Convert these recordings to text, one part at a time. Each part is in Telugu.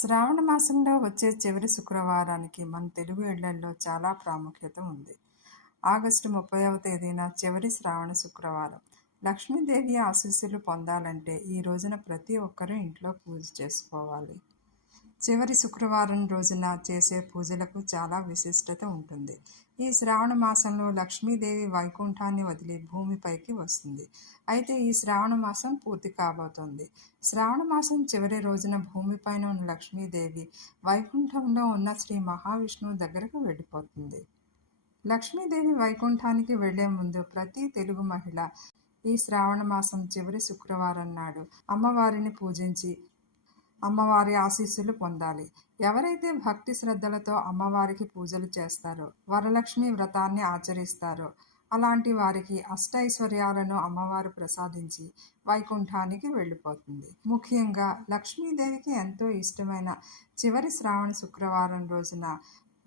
శ్రావణ మాసంలో వచ్చే చివరి శుక్రవారానికి మన తెలుగు ఇళ్ళల్లో చాలా ప్రాముఖ్యత ఉంది. ఆగస్టు ముప్పైవ తేదీన చివరి శ్రావణ శుక్రవారం. లక్ష్మీదేవి ఆశీస్సులు పొందాలంటే ఈ రోజున ప్రతి ఒక్కరూ ఇంట్లో పూజ చేసుకోవాలి. చివరి శుక్రవారం రోజున చేసే పూజలకు చాలా విశిష్టత ఉంటుంది. ఈ శ్రావణ మాసంలో లక్ష్మీదేవి వైకుంఠాన్ని వదిలి భూమిపైకి వస్తుంది. అయితే ఈ శ్రావణ మాసం పూర్తి కాబోతోంది. శ్రావణ మాసం చివరి రోజున భూమిపైన ఉన్న లక్ష్మీదేవి వైకుంఠంలో ఉన్న శ్రీ మహావిష్ణువు దగ్గరకు వెళ్ళిపోతుంది. లక్ష్మీదేవి వైకుంఠానికి వెళ్ళే ముందు ప్రతి తెలుగు మహిళ ఈ శ్రావణ మాసం చివరి శుక్రవారం నాడు అమ్మవారిని పూజించి అమ్మవారి ఆశీస్సులు పొందాలి. ఎవరైతే భక్తి శ్రద్ధలతో అమ్మవారికి పూజలు చేస్తారో వరలక్ష్మి వ్రతాన్ని ఆచరిస్తారో అలాంటి వారికి అష్టైశ్వర్యాలను అమ్మవారు ప్రసాదించి వైకుంఠానికి వెళ్ళిపోతుంది. ముఖ్యంగా లక్ష్మీదేవికి ఎంతో ఇష్టమైన చివరి శ్రావణ శుక్రవారం రోజున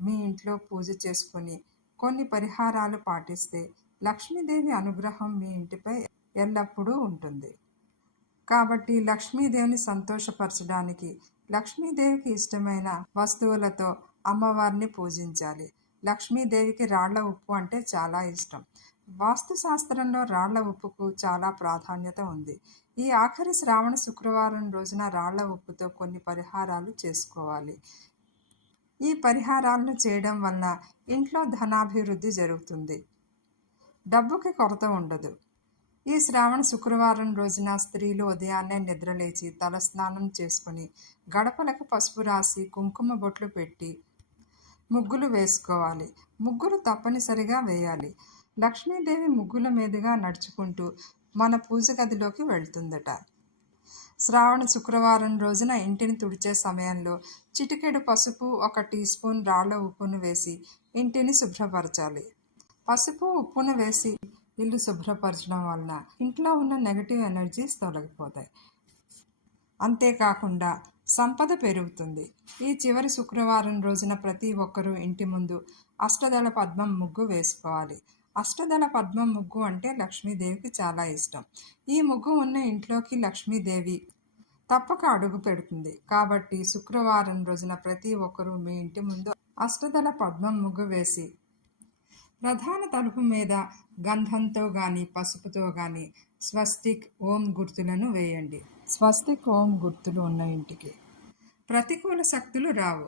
మీ ఇంట్లో పూజ చేసుకుని కొన్ని పరిహారాలు పాటిస్తే లక్ష్మీదేవి అనుగ్రహం మీ ఇంటిపై ఎల్లప్పుడూ ఉంటుంది. కాబట్టి లక్ష్మీదేవిని సంతోషపరచడానికి లక్ష్మీదేవికి ఇష్టమైన వస్తువులతో అమ్మవారిని పూజించాలి. లక్ష్మీదేవికి రాళ్ళ ఉప్పు అంటే చాలా ఇష్టం. వాస్తు శాస్త్రంలో రాళ్ళ ఉప్పుకు చాలా ప్రాధాన్యత ఉంది. ఈ ఆఖరి శ్రావణ శుక్రవారం రోజున రాళ్ళ ఉప్పుతో కొన్ని పరిహారాలు చేసుకోవాలి. ఈ పరిహారాలను చేయడం వలన ఇంట్లో ధనాభివృద్ధి జరుగుతుంది. డబ్బుకి కొరత ఉండదు. ఈ శ్రావణ శుక్రవారం రోజున స్త్రీలు ఉదయాన్నే నిద్రలేచి తలస్నానం చేసుకుని గడపలకు పసుపు రాసి కుంకుమ బొట్లు పెట్టి ముగ్గులు వేసుకోవాలి. ముగ్గులు తప్పనిసరిగా వేయాలి. లక్ష్మీదేవి ముగ్గుల మీదుగా నడుచుకుంటూ మన పూజ గదిలోకి వెళ్తుందట. శ్రావణ శుక్రవారం రోజున ఇంటిని తుడిచే సమయంలో చిటికెడు పసుపు ఒక టీ స్పూన్ రాళ్ళ ఉప్పును వేసి ఇంటిని శుభ్రపరచాలి. పసుపు ఉప్పును వేసి ఇల్లు శుభ్రపరచడం వలన ఇంట్లో ఉన్న నెగటివ్ ఎనర్జీస్ తొలగిపోతాయి. అంతేకాకుండా సంపద పెరుగుతుంది. ఈ చివరి శుక్రవారం రోజున ప్రతి ఒక్కరూ ఇంటి ముందు అష్టదళ పద్మం ముగ్గు వేసుకోవాలి. అష్టదళ పద్మం ముగ్గు అంటే లక్ష్మీదేవికి చాలా ఇష్టం. ఈ ముగ్గు ఉన్న ఇంట్లోకి లక్ష్మీదేవి తప్పక అడుగు పెడుతుంది. కాబట్టి శుక్రవారం రోజున ప్రతి ఒక్కరూ మీ ఇంటి ముందు అష్టదళ పద్మం ముగ్గు వేసి ప్రధాన తలుపు మీద గంధంతో కానీ పసుపుతో కానీ స్వస్తిక్ ఓం గుర్తులను వేయండి. స్వస్తిక్ ఓం గుర్తులు ఉన్న ఇంటికి. ప్రతికూల శక్తులు రావు.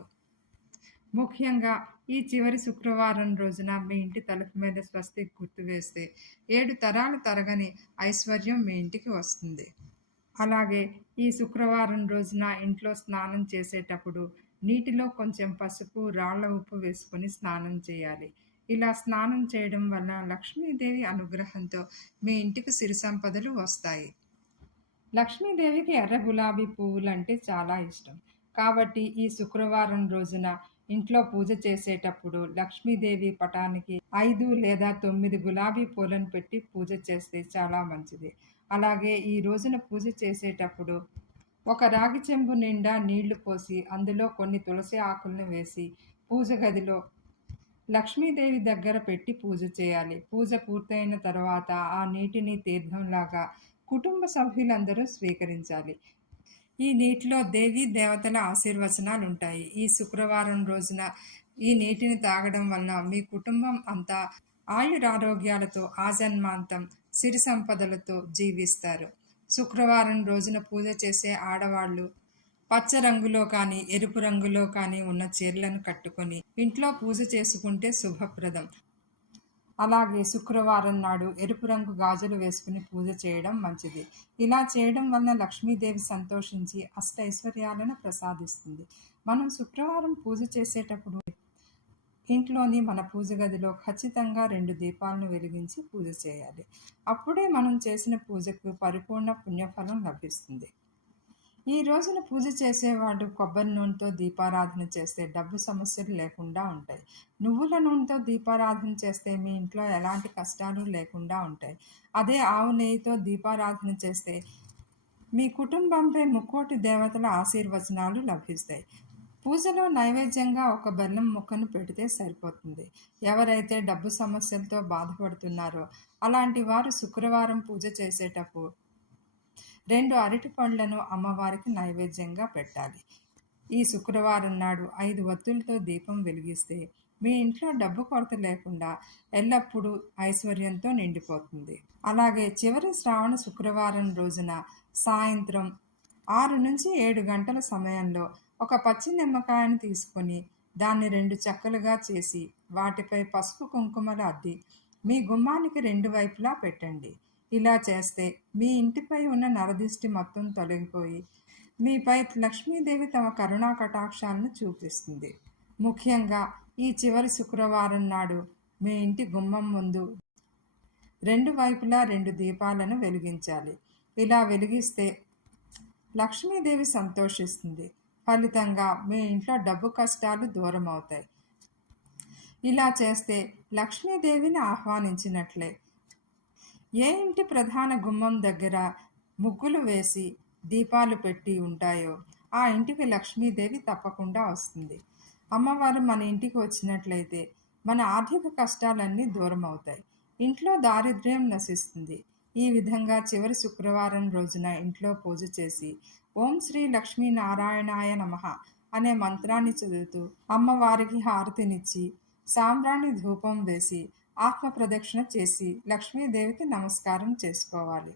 ముఖ్యంగా ఈ చివరి శుక్రవారం రోజున మీ ఇంటి తలుపు మీద స్వస్తిక్ గుర్తు వేస్తే ఏడు తరాలు తరగని ఐశ్వర్యం మీ ఇంటికి వస్తుంది. అలాగే ఈ శుక్రవారం రోజున ఇంట్లో స్నానం చేసేటప్పుడు నీటిలో కొంచెం పసుపు రాళ్ళ ఉప్పు వేసుకొని స్నానం చేయాలి. ఇలా స్నానం చేయడం వల్ల లక్ష్మీదేవి అనుగ్రహంతో మీ ఇంటికి సిరి సంపదలు వస్తాయి. లక్ష్మీదేవికి ఎర్ర గులాబీ పువ్వులు అంటే చాలా ఇష్టం. కాబట్టి ఈ శుక్రవారం రోజున ఇంట్లో పూజ చేసేటప్పుడు లక్ష్మీదేవి పటానికి ఐదు లేదా తొమ్మిది గులాబీ పూలను పెట్టి పూజ చేస్తే చాలా మంచిది. అలాగే ఈ రోజున పూజ చేసేటప్పుడు ఒక రాగి చెంబు నిండా నీళ్ళు పోసి అందులో కొన్ని తులసి ఆకులను వేసి పూజ గదిలో లక్ష్మీదేవి దగ్గర పెట్టి పూజ చేయాలి. పూజ పూర్తయిన తర్వాత ఆ నీటిని తీర్థంలాగా కుటుంబ సభ్యులందరూ స్వీకరించాలి. ఈ నీటిలో దేవీ దేవతల ఆశీర్వచనాలు ఉంటాయి ఈ శుక్రవారం రోజున ఈ నీటిని తాగడం వలన మీ కుటుంబం అంతా ఆయురారోగ్యాలతో ఆజన్మాంతం సిరి సంపదలతో జీవిస్తారు. శుక్రవారం రోజున పూజ చేసే ఆడవాళ్ళు పచ్చ రంగులో కానీ ఎరుపు రంగులో కానీ ఉన్న చీరలను కట్టుకొని ఇంట్లో పూజ చేసుకుంటే శుభప్రదం. అలాగే శుక్రవారం నాడు ఎరుపు రంగు గాజులు వేసుకుని పూజ చేయడం మంచిది. ఇలా చేయడం వలన లక్ష్మీదేవి సంతోషించి అష్ట ఐశ్వర్యాలను ప్రసాదిస్తుంది. మనం శుక్రవారం పూజ చేసేటప్పుడు ఇంట్లోని మన పూజ గదిలో ఖచ్చితంగా రెండు దీపాలను వెలిగించి పూజ చేయాలి. అప్పుడే మనం చేసిన పూజకు పరిపూర్ణ పుణ్యఫలం లభిస్తుంది. ఈ రోజున పూజ చేసేవాడు కొబ్బరి నూనెతో దీపారాధన చేస్తే డబ్బు సమస్యలు లేకుండా ఉంటాయి. నువ్వుల నూనెతో దీపారాధన చేస్తే మీ ఇంట్లో ఎలాంటి కష్టాలు లేకుండా ఉంటాయి. అదే ఆవు నెయ్యితో దీపారాధన చేస్తే మీ కుటుంబంపై ముక్కోటి దేవతల ఆశీర్వచనాలు లభిస్తాయి. పూజలో నైవేద్యంగా ఒక బెల్లం ముక్కను పెడితే సరిపోతుంది. ఎవరైతే డబ్బు సమస్యలతో బాధపడుతున్నారో అలాంటి వారు శుక్రవారం పూజ చేసేటప్పుడు రెండు అరటి పండ్లను అమ్మవారికి నైవేద్యంగా పెట్టాలి. ఈ శుక్రవారం నాడు ఐదు వత్తులతో దీపం వెలిగిస్తే మీ ఇంట్లో డబ్బు కొరత లేకుండా ఎల్లప్పుడూ ఐశ్వర్యంతో నిండిపోతుంది. అలాగే చివరి శ్రావణ శుక్రవారం రోజున సాయంత్రం ఆరు నుంచి ఏడు గంటల సమయంలో ఒక పచ్చి నిమ్మకాయను తీసుకొని దాన్ని రెండు చెక్కలుగా చేసి వాటిపై పసుపు కుంకుమలు అద్ది మీ గుమ్మానికి రెండు వైపులా పెట్టండి. ఇలా చేస్తే మీ ఇంటిపై ఉన్న నరదిష్టి మొత్తం తొలగిపోయి మీపై లక్ష్మీదేవి తమ కరుణా కటాక్షాలను చూపిస్తుంది. ముఖ్యంగా ఈ చివరి శుక్రవారం నాడు మీ ఇంటి గుమ్మం ముందు రెండు వైపులా రెండు దీపాలను వెలిగించాలి. ఇలా వెలిగిస్తే లక్ష్మీదేవి సంతోషిస్తుంది. ఫలితంగా మీ ఇంట్లో డబ్బు కష్టాలు దూరం అవుతాయి ఇలా చేస్తే లక్ష్మీదేవిని ఆహ్వానించినట్లే. ఏ ఇంటి ప్రధాన గుమ్మం దగ్గర ముగ్గులు వేసి దీపాలు పెట్టి ఉంటాయో? ఆ ఇంటికి లక్ష్మీదేవి తప్పకుండా వస్తుంది. అమ్మవారు మన ఇంటికి వచ్చినట్లయితే మన ఆర్థిక కష్టాలన్నీ దూరం అవుతాయి. ఇంట్లో దారిద్ర్యం నశిస్తుంది. ఈ విధంగా చివరి శుక్రవారం రోజున ఇంట్లో పూజ చేసి ఓం శ్రీ లక్ష్మీ నారాయణాయ నమ అనే మంత్రాన్ని చదువుతూ అమ్మవారికి హారతినిచ్చి సాంబ్రాణి ధూపం వేసి ఆత్మ ప్రదక్షిణ చేసి లక్ష్మీదేవికి నమస్కారం చేసుకోవాలి.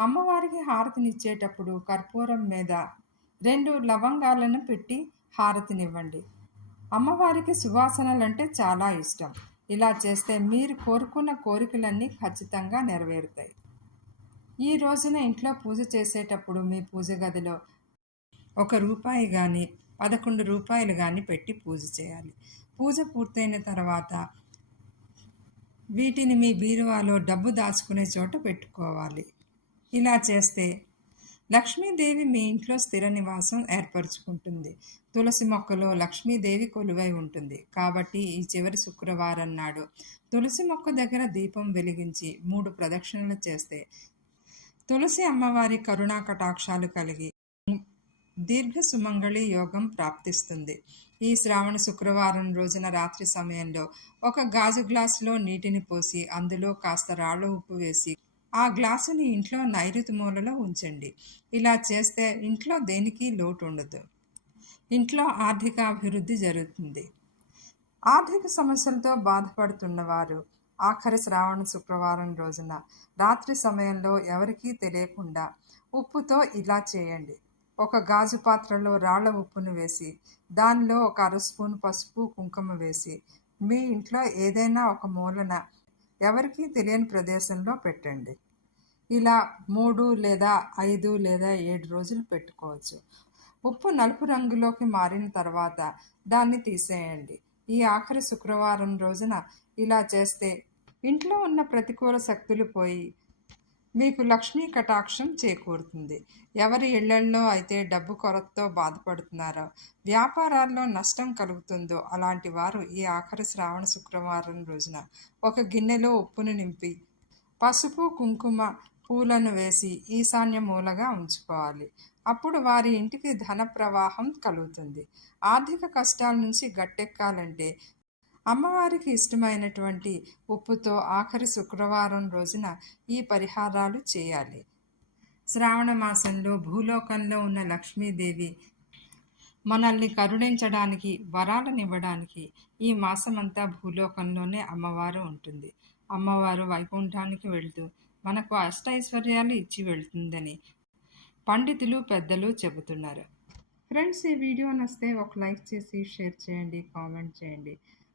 అమ్మవారికి హారతినిచ్చేటప్పుడు కర్పూరం మీద రెండు లవంగాలను పెట్టి హారతినివ్వండి. అమ్మవారికి సువాసనలు అంటే చాలా ఇష్టం. ఇలా చేస్తే మీరు కోరుకున్న కోరికలన్నీ ఖచ్చితంగా నెరవేరుతాయి. ఈ రోజున ఇంట్లో పూజ చేసేటప్పుడు మీ పూజ గదిలో ఒక రూపాయి కానీ పదకొండు రూపాయలు కానీ పెట్టి పూజ చేయాలి. పూజ పూర్తయిన తర్వాత వీటిని మీ బీరువాలో డబ్బు దాచుకునే చోట పెట్టుకోవాలి. ఇలా చేస్తే లక్ష్మీదేవి మీ ఇంట్లో స్థిర నివాసం ఏర్పరచుకుంటుంది. తులసి మొక్కలో లక్ష్మీదేవి కొలువై ఉంటుంది. కాబట్టి ఈ చివరి శుక్రవారం నాడు తులసి మొక్క దగ్గర దీపం వెలిగించి మూడు ప్రదక్షిణలు చేస్తే తులసి అమ్మవారి కరుణా కటాక్షాలు కలిగి దీర్ఘ సుమంగళి యోగం ప్రాప్తిస్తుంది. ఈ శ్రావణ శుక్రవారం రోజున రాత్రి సమయంలో ఒక గాజు గ్లాసులో నీటిని పోసి అందులో కాస్త రాళ్ళ ఉప్పు వేసి ఆ గ్లాసుని ఇంట్లో నైరుతి మూలలో ఉంచండి. ఇలా చేస్తే ఇంట్లో దేనికి లోటు ఉండదు ఇంట్లో ఆర్థిక అభివృద్ధి జరుగుతుంది. ఆర్థిక సమస్యలతో బాధపడుతున్నవారు ఆఖరి శ్రావణ శుక్రవారం రోజున రాత్రి సమయంలో ఎవరికీ తెలియకుండా ఉప్పుతో ఇలా చేయండి. ఒక గాజు పాత్రలో రాళ్ళ ఉప్పును వేసి దానిలో ఒక అర స్పూన్ పసుపు కుంకుమ వేసి మీ ఇంట్లో ఏదైనా ఒక మూలన ఎవరికీ తెలియని ప్రదేశంలో పెట్టండి. ఇలా మూడు లేదా ఐదు లేదా ఏడు రోజులు పెట్టుకోవచ్చు. ఉప్పు నలుపు రంగులోకి మారిన తర్వాత దాన్ని తీసేయండి. ఈ ఆఖరి శుక్రవారం రోజున ఇలా చేస్తే ఇంట్లో ఉన్న ప్రతికూల శక్తులు పోయి మీకు లక్ష్మీ కటాక్షం చేకూరుతుంది. ఎవరి ఇళ్ళల్లో అయితే డబ్బు కొరతతో బాధపడుతున్నారో వ్యాపారాల్లో నష్టం కలుగుతుందో అలాంటి వారు ఈ ఆఖరి శ్రావణ శుక్రవారం రోజున ఒక గిన్నెలో ఉప్పును నింపి పసుపు కుంకుమ పూలను వేసి ఈశాన్య మూలగా ఉంచుకోవాలి. అప్పుడు వారి ఇంటికి ధన ప్రవాహం కలుగుతుంది. ఆర్థిక కష్టాల నుంచి గట్టెక్కాలంటే అమ్మవారికి ఇష్టమైనటువంటి ఉప్పుతో ఆఖరి శుక్రవారం రోజున ఈ పరిహారాలు చేయాలి. శ్రావణ మాసంలో భూలోకంలో ఉన్న లక్ష్మీదేవి మనల్ని కరుణించడానికి వరాలనివ్వడానికి ఈ మాసమంతా భూలోకంలోనే అమ్మవారు ఉంటుంది. అమ్మవారు వైకుంఠానికి వెళ్తూ మనకు అష్టైశ్వర్యాలు ఇచ్చి వెళ్తుందని పండితులు పెద్దలు చెబుతున్నారు. ఫ్రెండ్స్ ఈ వీడియో నస్తే ఒక లైక్ చేసి షేర్ చేయండి కామెంట్ చేయండి.